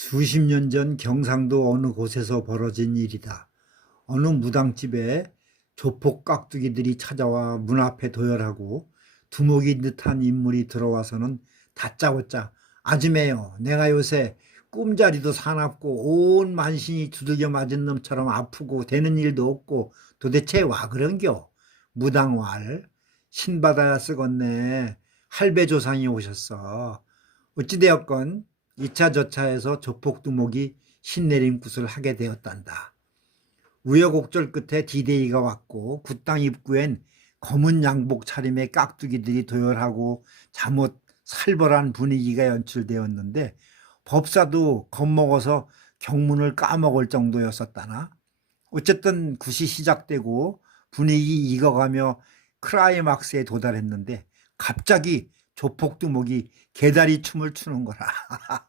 수십 년 전 경상도 어느 곳에서 벌어진 일이다. 어느 무당집에 조폭 깍두기들이 찾아와 문 앞에 도열하고 두목인 듯한 인물이 들어와서는 다짜고짜 아줌매요 내가 요새 꿈자리도 사납고 온 만신이 두들겨 맞은 놈처럼 아프고 되는 일도 없고 도대체 와 그런겨? 무당왈 신받아야 쓰겄네. 할배 조상이 오셨어. 어찌되었건 이차 저차에서 조폭두목이 신내림굿을 하게 되었단다. 우여곡절 끝에 디데이가 왔고 굿당 입구엔 검은 양복 차림의 깍두기들이 도열하고 잠옷 살벌한 분위기가 연출되었는데 법사도 겁먹어서 경문을 까먹을 정도였었다나 어쨌든 굿이 시작되고 분위기 익어가며 크라이막스에 도달했는데 갑자기 조폭두목이 개다리 춤을 추는 거라.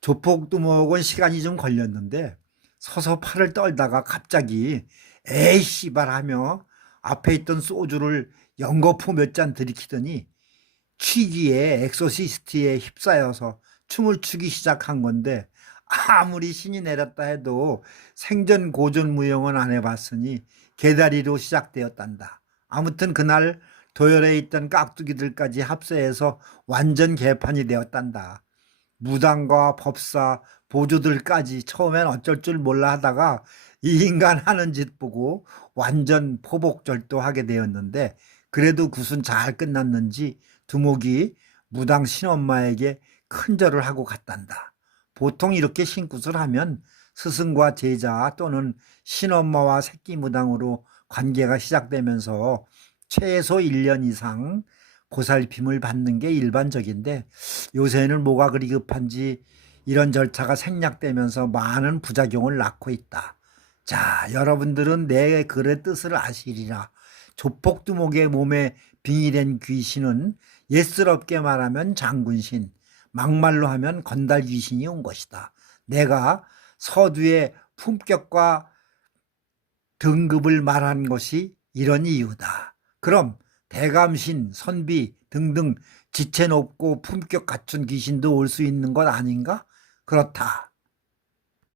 조폭두목은 시간이 좀 걸렸는데 서서 팔을 떨다가 갑자기 에이 씨발 하며 앞에 있던 소주를 연거푸 몇 잔 들이키더니 취기에 엑소시스트에 휩싸여서 춤을 추기 시작한 건데 아무리 신이 내렸다 해도 생전 고전 무용은 안 해봤으니 개다리로 시작되었단다. 아무튼 그날 도열에 있던 깍두기들까지 합세해서 완전 개판이 되었단다. 무당과 법사, 보조들까지 처음엔 어쩔 줄 몰라 하다가 이 인간 하는 짓 보고 완전 포복절도하게 되었는데 그래도 굿은 잘 끝났는지 두목이 무당 신엄마에게 큰절을 하고 갔단다. 보통 이렇게 신굿을 하면 스승과 제자 또는 신엄마와 새끼 무당으로 관계가 시작되면서 최소 1년 이상 보살핌을 받는 게 일반적인데 요새는 뭐가 그리 급한지 이런 절차가 생략되면서 많은 부작용을 낳고 있다. 자, 여러분들은 내 글의 뜻을 아시리라. 조폭두목의 몸에 빙의된 귀신은 예스럽게 말하면 장군신, 막말로 하면 건달 귀신이 온 것이다. 내가 서두의 품격과 등급을 말한 것이 이런 이유다. 그럼 대감신, 선비 등등 지체 높고 품격 갖춘 귀신도 올 수 있는 것 아닌가? 그렇다.